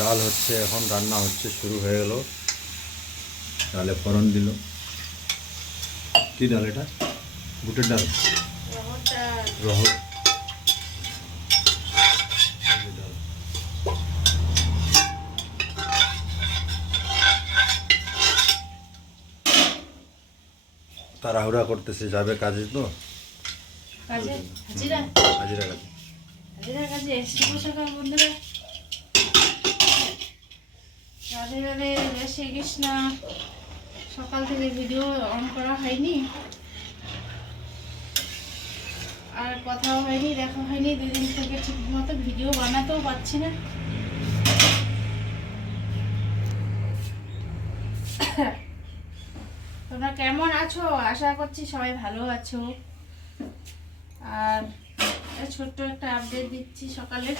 ডাল হচ্ছে এখন রান্না হচ্ছে শুরু হয়ে গেল। ডালে ফোড়ন দিল। কি ডাল এটা? বুটের ডাল? রহ তাড়াহুড়া করতেছে যাবে কাজে তো? হাজিরা? কাজে। হাজিরা কাজে? সকাল বন্ধুরা। রাধে রাধে, জয় শ্রীকৃষ্ণ। সকাল থেকে ভিডিও অন করা হয়নি। আর কথাও হয়নি, দেখা হয়নি। দুই দিন থেকে ঠিক মতো ভিডিও বানাতেও পারছি না। তোমরা কেমন আছো? আশা করছি সবাই ভালো আছো। আর ছোট্ট একটা আপডেট দিচ্ছি সকালে।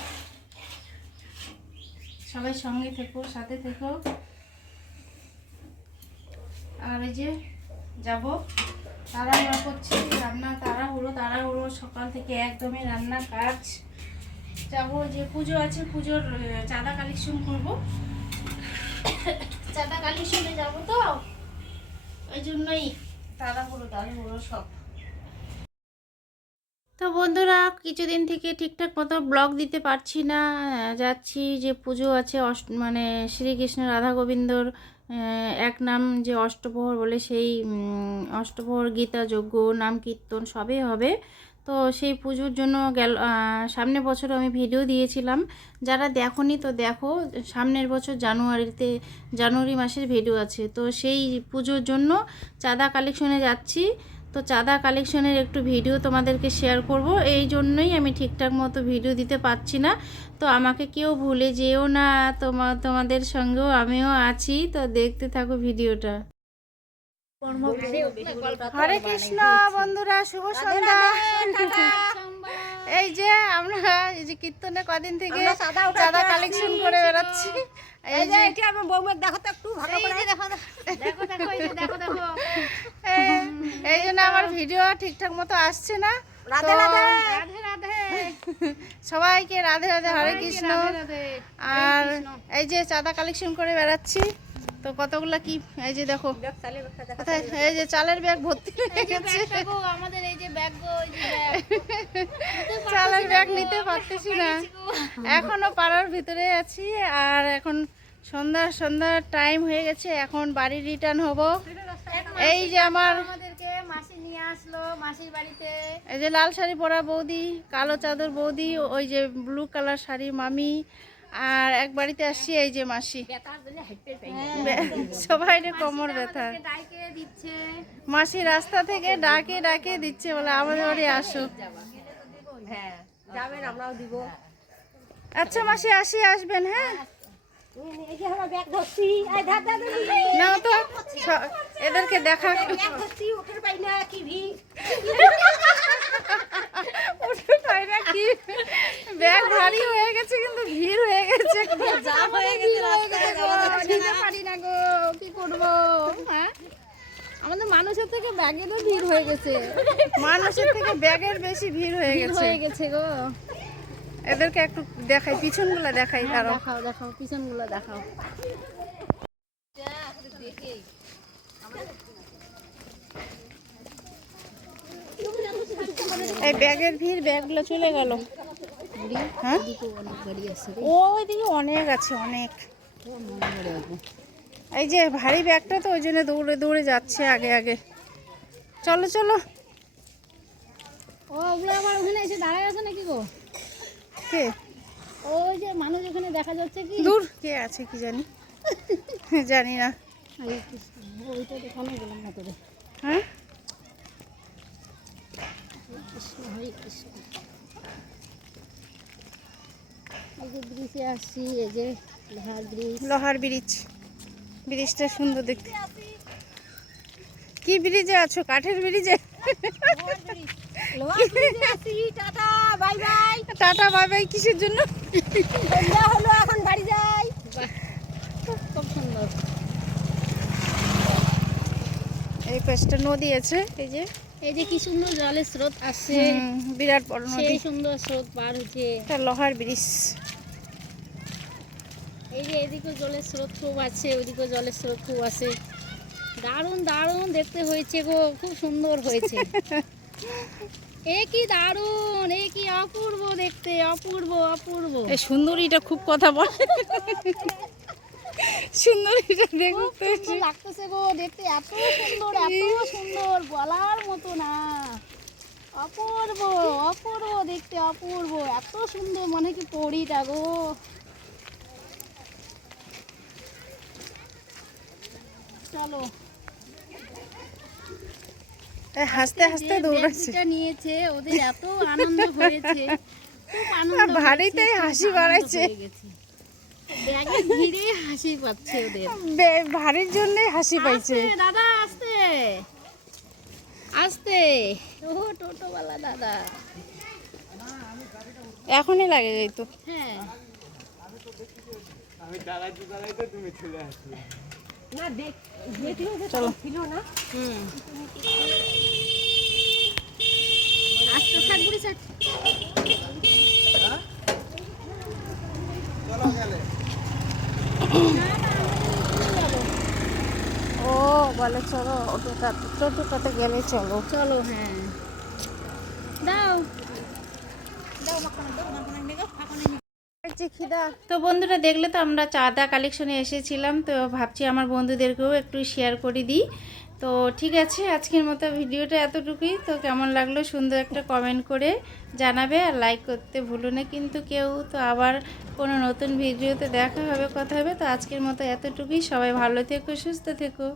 সবাই সঙ্গে থেকো, সাথে থেকো। আর এই যে যাব, তাড়াহুড়ো করছি, রান্না তাড়াহুড়ো তাড়াহুড়ো, সকাল থেকে একদমই রান্নার কাজ। যাব যে পুজো আছে, পুজোর চাঁদা কালেকশন করব। চাঁদা কালেকশনে যাব তো? ওই জন্যই তাড়াহুড়ো তাড়াহুড়ো সব। তো বন্ধুরা, কিছুদিন থেকে ঠিকঠাক মতো ব্লগ দিতে পারছি না। যাচ্ছি যে পুজো আছে, অষ্ট মানে শ্রীকৃষ্ণ রাধা গোবিন্দর এক নাম যে অষ্টপ্রহর বলে সেই অষ্টপ্রহর গীতা, যজ্ঞ, নাম কীর্তন সবই হবে। তো সেই পুজোর জন্য গেল সামনের বছর আমি ভিডিও দিয়েছিলাম। যারা দেখোনি তো দেখো, সামনের বছর জানুয়ারিতে, জানুয়ারি মাসের ভিডিও আছে। তো সেই পুজোর জন্য চাঁদা কালেকশনে যাচ্ছি। তো চাঁদা কালেকশনের একটু ভিডিও তোমাদেরকে শেয়ার করব। এই জন্যই আমি ঠিকঠাক মতো ভিডিও দিতে পারছি না। তো আমাকে কেউ ভুলে যেও না তোমা তোমাদের সঙ্গেও আমিও আছি। তো দেখতে থাকো ভিডিওটা হরে কৃষ্ণ বন্ধুরা শুভ সন্ধ্যা। এই যে আমরা এই যে কীর্তনে কদিন থেকে চাঁদা কালেকশন করে বেড়াচ্ছি। এই যে এই- এই জন্য আমার ভিডিও ঠিকঠাক মতো আসছে না। রাধে রাধে। সবাইকে রাধে রাধে হরে কৃষ্ণ। আর এই যে চাঁদা কালেকশন করে বেড়াচ্ছি তো কতগুলা কি এই যে দেখো। এই যে চালের ব্যাগ ভর্তি গেছে। আমাদের এই যে ব্যাগ চালের ব্যাগ নিতে পারতেছি না। এখনও পাড়ার ভিতরে আছি আর এখন সন্ধ্যা সন্ধ্যার টাইম হয়ে গেছে এখন বাড়ি রিটার্ন হব। এই যে আমার মাসি নিয়ে আসলো মাসির বাড়িতে। এই যে লাল শাড়ি পরা বৌদি কালো চাদর বৌদি ওই যে ব্লু কালার শাড়ি মামি আর এক বাড়িতে আসছি এই যে মাসি। পাই সবাই কোমর ব্যথা। মাসি রাস্তা থেকে ডাকে ডাকে দিচ্ছে বলে আমাদের বাড়ি আসো। হ্যাঁ যাবেন আমরাও দিব। আচ্ছা মাসি আসি আসবেন হ্যাঁ? না তো এদেরকে দেখা। ব্যাগ উঠে পাই না কি? ভারী হয়ে গেছে কিন্তু ভিড় হয়ে গেছে। হয়ে পারি না গো কি করব? হ্যাঁ? আমাদের মানুষের থেকে ব্যাগেরও ভিড় হয়ে গেছে। মানুষের থেকে ব্যাগের বেশি ভিড় হয়ে গেছে। হয়ে গেছে গো। এদেরকে একটু দেখাই পিছনগুলো দেখাই কারও। দেখাও দেখাও পিছনগুলো দেখাও। এই ব্যাগের ভিড় ব্যাগগুলো চলে গেল। হ্যাঁ? অনেক গাড়ি আছে ওইদিকে অনেক আছে অনেক। এই যে ভারী ব্যাগটা তো ওই জন্য দৌড়ে দৌড়ে যাচ্ছে আগে আগে। চলো চলো। ও ওগুলো আমার ওখানে এসে দাঁড়ায় আছে নাকি গো? কে? ওই যে মানুষ ওখানে দেখা যাচ্ছে কি? দূর। কে আছে কি জানি? জানি না। ওইটা দেখানো গেলাম না হ্যাঁ? কৃষ্ণ হরে কৃষ্ণ। এই যে ব্রিজে আসছি এই যে লোহার ব্রিজ। লোহার ব্রিজ। ব্রিজটা সুন্দর দেখতে। কি ব্রিজে আছো? কাঠের ব্রিজে? টাটা বাই বাই কিসের জন্য? হলো এখন বাড়ি যাই খুব সুন্দর এই পাশটা নদী আছে এই যে। এই যে কি সুন্দর জলের স্রোত আসছে। বিরাট বড় নদী। সেই সুন্দর স্রোত পার হচ্ছে। এটা লোহার ব্রিজ। এই যে এদিকেও জলের স্রোত খুব আছে ওইদিকেও জলের স্রোত খুব আছে। দারুণ দারুণ দেখতে হয়েছে গো খুব সুন্দর হয়েছে। এ কি দারুণ এ কি অপূর্ব দেখতে অপূর্ব অপূর্ব। এই সুন্দরীটা খুব কথা বলে। সুন্দরীটা দেখতে লাগতেছে গো দেখতে এত সুন্দর এত সুন্দর বলার মতো না। অপূর্ব অপূর্ব দেখতে অপূর্ব। এত সুন্দর মনে কি পরিটা গো। চলো। হাসতে হাসতে দৌড়াচ্ছে। নিয়েছে ওদের এত আনন্দ হয়েছে খুব হাসি ভিড়ে হাসি পাচ্ছে ওদের। ভারীর জন্যই হাসি পাইছে। দাদা আস্তে। আস্তে। ও টোটোওয়ালা দাদা। এখনই লাগে যাইতো। হ্যাঁ। চলো হুম। আস্তে ষাট বুড়ি ষাট ও বলে চলো অটোটা টোটোটাতে গেলে চলো। চলো হ্যাঁ। দাও। তো বন্ধুরা, দেখলে তো আমরা চাঁদা কালেকশনে এসেছিলাম, তো ভাবছি আমার বন্ধুদেরকেও একটু শেয়ার করে দিই। তো ঠিক আছে, আজকের মতো ভিডিওটা এতটুকুই। তো কেমন লাগল সুন্দর একটা কমেন্ট করে জানাবে আর লাইক করতে ভুলো না কিন্তু কেউ। তো আবার কোনো নতুন ভিডিওতে দেখা হবে, কথা হবে। তো আজকের মতো এতটুকুই। সবাই ভালো থেকো, সুস্থ থেকো।